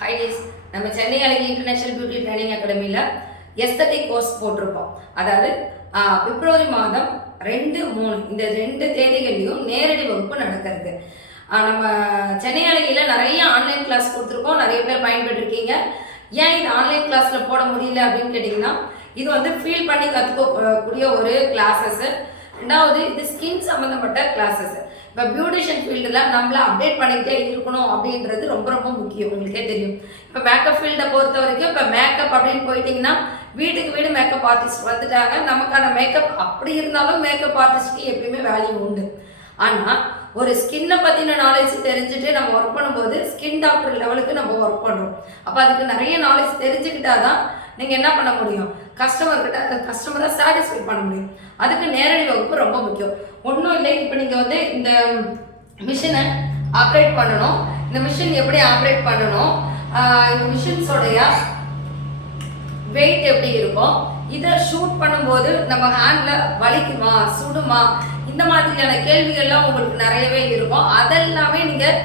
High days நம்ம சென்னை அழகி international beauty training அகாடமியில் எஸ்தட்டிக் கோர்ஸ் போட்டிருக்கோம். அதாவது பிப்ரவரி மாதம் 2, 3 இந்த 2 தேதிகள்லையும் நேரடி வகுப்பு நடக்கிறது. நம்ம சென்னை அழகியில் நிறைய ஆன்லைன் கிளாஸ் கொடுத்துருக்கோம். நிறைய பேர் பயன்பெற்றிருக்கீங்க. ஏன் இது ஆன்லைன் கிளாஸில் போட முடியல அப்படின்னு கேட்டிங்கன்னா, இது வந்து ஃபீல் பண்ணி கற்றுக்கக்கூடிய ஒரு கிளாஸஸ். ரெண்டாவது இது ஸ்கின் சம்மந்தப்பட்ட கிளாஸஸ். இப்போ பியூட்டிஷியன் ஃபீல்டில் நம்மளை அப்டேட் பண்ணிக்கிட்டே இருக்கணும் அப்படின்றது ரொம்ப ரொம்ப முக்கியம். உங்களுக்கே தெரியும். இப்போ மேக்கப் ஃபீல்டை பொறுத்த வரைக்கும் இப்போ மேக்கப் அப்படின்னு போயிட்டிங்கன்னா வீட்டுக்கு வீடு மேக்கப் ஆர்டிஸ்ட் வந்துட்டாங்க. நமக்கான மேக்கப் அப்படி இருந்தாலும் மேக்கப் ஆர்டிஸ்ட்க்கு எப்பயுமே வேல்யூ உண்டு. ஆனால் ஒரு ஸ்கின்னை பற்றின நாலேஜ் தெரிஞ்சுட்டு நம்ம ஒர்க் பண்ணும்போது ஸ்கின் டாக்டர் லெவலுக்கு நம்ம ஒர்க் பண்ணுறோம். அப்போ அதுக்கு நிறைய நாலேஜ் தெரிஞ்சுக்கிட்டா தான் நீங்கள் என்ன பண்ண முடியும், கஸ்டமரை சாட்டிஸ்ஃபை பண்ண முடியும். அதுக்கு நேரடி வகுப்பு ரொம்ப முக்கியம். ஒன்றும் இல்லை, இப்போ நீங்கள் வந்து இந்த மிஷினை ஆப்ரேட் பண்ணணும். இந்த மிஷின் எப்படி ஆப்ரேட் பண்ணணும், இந்த மிஷின்ஸோடைய வெயிட் எப்படி இருக்கும், இதை ஷூட் பண்ணும்போது நம்ம ஹேண்டில் வலிக்குமா சுடுமா, இந்த மாதிரியான கேள்விகள்லாம் உங்களுக்கு நிறையவே இருக்கும். அதெல்லாமே நீங்கள்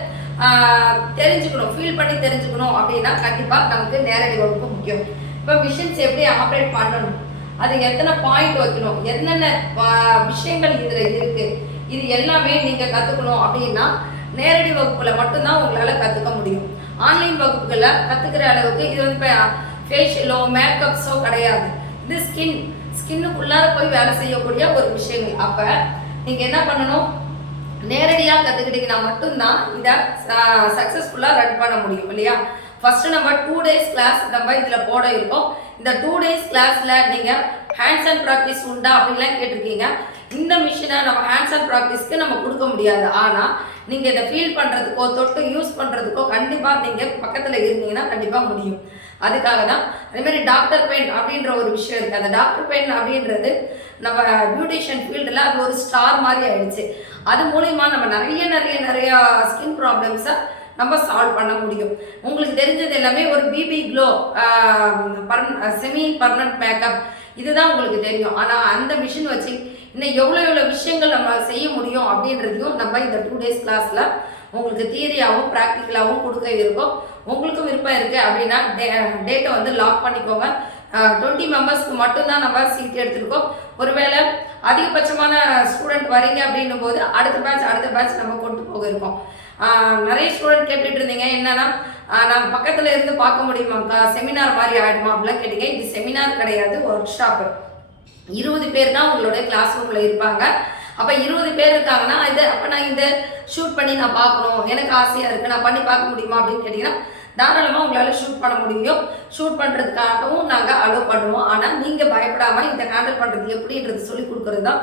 தெரிஞ்சுக்கணும், ஃபீல் பண்ணி தெரிஞ்சுக்கணும். அப்படின்னா கண்டிப்பாக நமக்கு நேரடி வகுப்பு முக்கியம். இப்போ மிஷின்ஸ் எப்படி ஆப்ரேட் பண்ணணும், அது எத்தனை பாயிண்ட் வைக்கணும், என்னென்ன விஷயங்கள் இதில் இருக்குது, இது எல்லாமே நீங்கள் கற்றுக்கணும். அப்படின்னா நேரடி வகுப்பில் மட்டும்தான் உங்களால் கற்றுக்க முடியும். ஆன்லைன் வகுப்புகளில் கற்றுக்கிற அளவுக்கு இது வந்து இப்போ ஃபேஷியலோ மேக்கப்ஸோ கிடையாது. இது ஸ்கின்னுக்குள்ளார போய் வேலை செய்யக்கூடிய ஒரு விஷயங்கள். அப்போ நீங்கள் என்ன பண்ணணும், நேரடியாக கற்றுக்கிட்டீங்கன்னா மட்டும்தான் இதை சக்ஸஸ்ஃபுல்லாக ரன் பண்ண முடியும் இல்லையா. ஃபஸ்ட்டு நம்ம 2 days கிளாஸ் நம்ம இதில் போட இருக்கோம். இந்த 2 days கிளாஸில் நீங்கள் ஹேண்ட்ஸ் அண்ட் ப்ராக்டிஸ் உண்டா அப்படின்லாம் கேட்டிருக்கீங்க. இந்த மிஷினை நம்ம ஹேண்ட்ஸ் அண்ட் ப்ராக்டிஸ்க்கு நம்ம கொடுக்க முடியாது. ஆனால் நீங்கள் இதை ஃபீல் பண்ணுறதுக்கோ தொட்டு யூஸ் பண்ணுறதுக்கோ கண்டிப்பாக நீங்கள் பக்கத்தில் இருந்தீங்கன்னா கண்டிப்பாக முடியும். அதுக்காக தான் அதேமாதிரி டாக்டர் பென் அப்படின்ற ஒரு விஷயம் இருக்குது. அந்த டாக்டர் பென் அப்படின்றது நம்ம பியூட்டிஷியன் ஃபீல்டில் அது ஒரு ஸ்டார் மாதிரி ஆயிடுச்சு. அது மூலிமா நம்ம நிறைய ஸ்கின் ப்ராப்ளம்ஸை நம்ம சால்வ் பண்ண முடியும். உங்களுக்கு தெரிஞ்சது எல்லாமே ஒரு BB glow, semi permanent makeup, இதுதான் உங்களுக்கு தெரியும். ஆனால் அந்த மிஷின் வச்சு இன்னும் எவ்வளோ விஷயங்கள் நம்ம செய்ய முடியும் அப்படின்றதையும் நம்ம இந்த 2 days கிளாஸில் உங்களுக்கு தியரியாகவும் ப்ராக்டிக்கலாகவும் கொடுக்க இருக்கும். உங்களுக்கும் விருப்பம் இருக்குது அப்படின்னா டேட்டை வந்து லாக் பண்ணிக்கோங்க. 20 மெம்பர்ஸ்க்கு மட்டும்தான் நம்ம சீட் எடுத்துருக்கோம். ஒருவேளை அதிகபட்சமான ஸ்டூடெண்ட் வரீங்க அப்படின்னும் போது அடுத்த பேட்ச் நம்ம கொண்டு போக இருக்கோம். நிறைய ஸ்டூடெண்ட் கேட்டுட்டு இருந்தீங்க, என்னன்னா நாங்கள் பக்கத்தில் இருந்து பார்க்க முடியுமாக்கா, செமினார் மாதிரி ஆகிடுமா அப்படிலாம் கேட்டீங்க. இது செமினார் கிடையாது, ஒர்க் ஷாப்பு. 20 பேர் தான் உங்களுடைய கிளாஸ் ரூமில் இருப்பாங்க. அப்போ 20 பேர் இருக்காங்கன்னா அப்போ நான் இந்த ஷூட் பண்ணி நான் பார்க்கணும், எனக்கு ஆசையாக இருக்குது, நான் பண்ணி பார்க்க முடியுமா அப்படின்னு கேட்டிங்கன்னா தாராளமாக உங்களால் ஷூட் பண்ண முடியும். ஷூட் பண்ணுறதுக்காகவும் நாங்கள் அலோவ் பண்ணுவோம். ஆனால் நீங்கள் பயப்படாமல் இதை ஹேண்டில் பண்ணுறது எப்படின்றது சொல்லி கொடுக்குறது தான்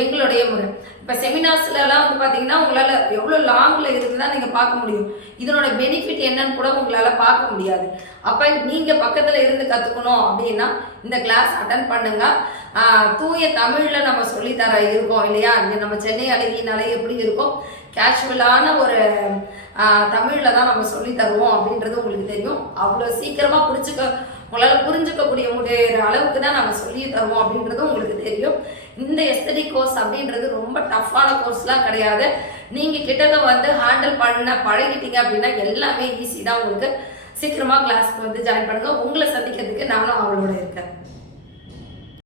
எங்களுடைய முறை. இப்போ செமினார்ஸ்லாம் வந்து பார்த்தீங்கன்னா உங்களால் எவ்வளோ லாங்கில் இருந்து தான் நீங்கள் பார்க்க முடியும். இதனோட பெனிஃபிட் என்னன்னு கூட உங்களால் பார்க்க முடியாது. அப்போ நீங்கள் பக்கத்தில் இருந்து கற்றுக்கணும் அப்படின்னா இந்த கிளாஸ் அட்டன் பண்ணுங்கள். தூய தமிழில் நம்ம சொல்லித்தர இருக்கோம் இல்லையா. நம்ம சென்னை அழகினாலே எப்படி இருக்கும், கேஷுவலான ஒரு தமிழில் தான் நம்ம சொல்லி தருவோம் அப்படின்றது உங்களுக்கு தெரியும். அவ்வளோ சீக்கிரமாக உங்களால் புரிஞ்சுக்கக்கூடிய முடிகிற அளவுக்கு தான் நம்ம சொல்லி தருவோம் அப்படின்றது உங்களுக்கு தெரியும். இந்த எஸ்தட்டிக் கோர்ஸ் அப்படின்றது ரொம்ப டஃப்பான கோர்ஸ்லாம் கிடையாது. நீங்கள் கிட்டக்க வந்து ஹேண்டில் பண்ண பழகிட்டீங்க அப்படின்னா எல்லாமே ஈஸி தான். உங்களுக்கு சீக்கிரமாக கிளாஸ்க்கு வந்து ஜாயின் பண்ணுங்கள். உங்களை சந்திக்கிறதுக்கு நானும் அவளோட இருக்கேன்.